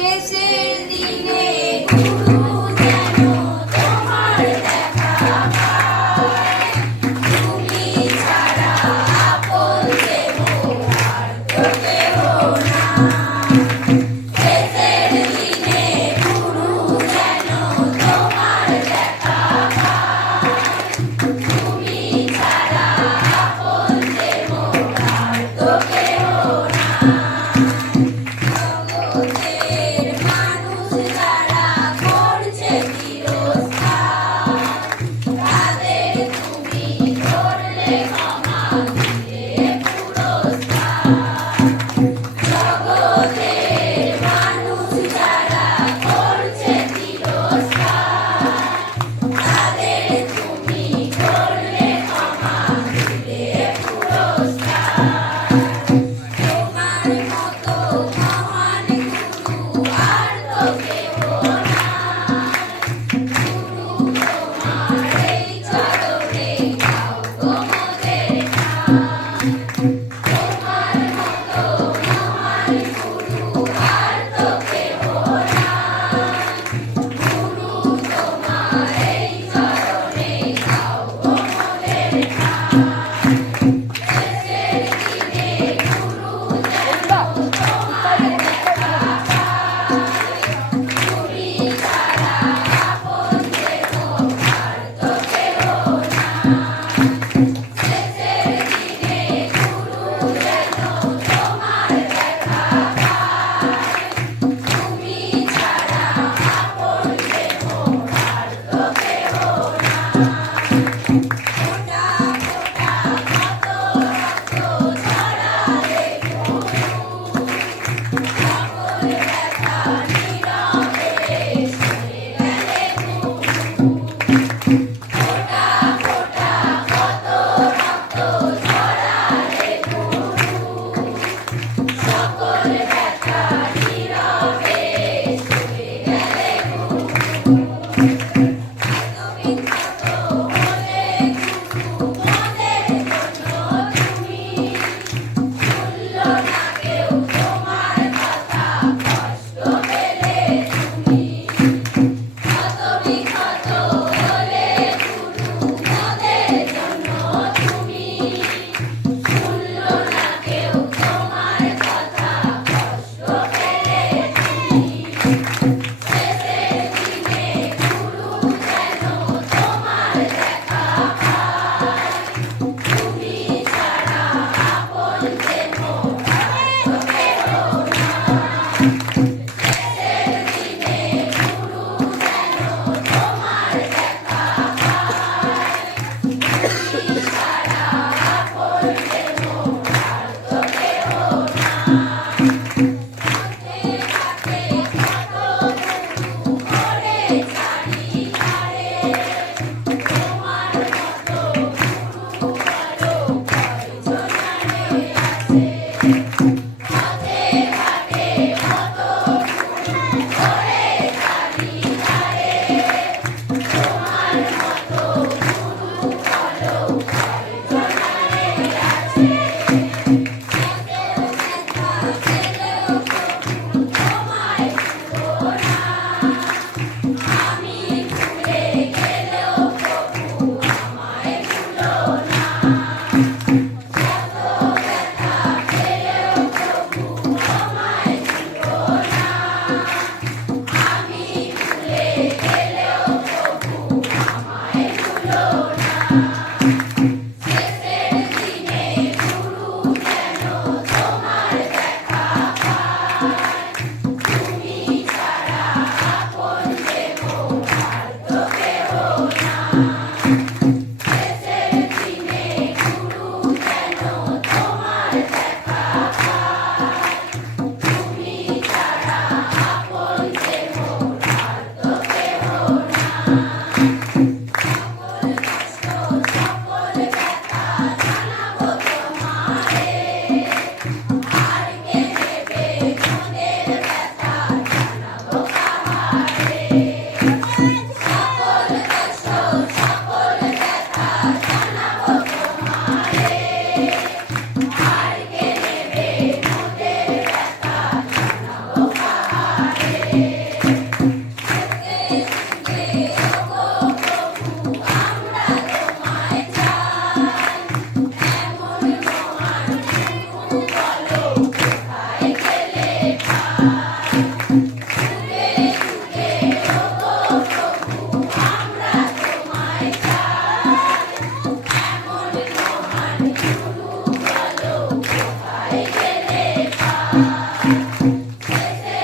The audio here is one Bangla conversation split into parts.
শেষে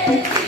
Thank you.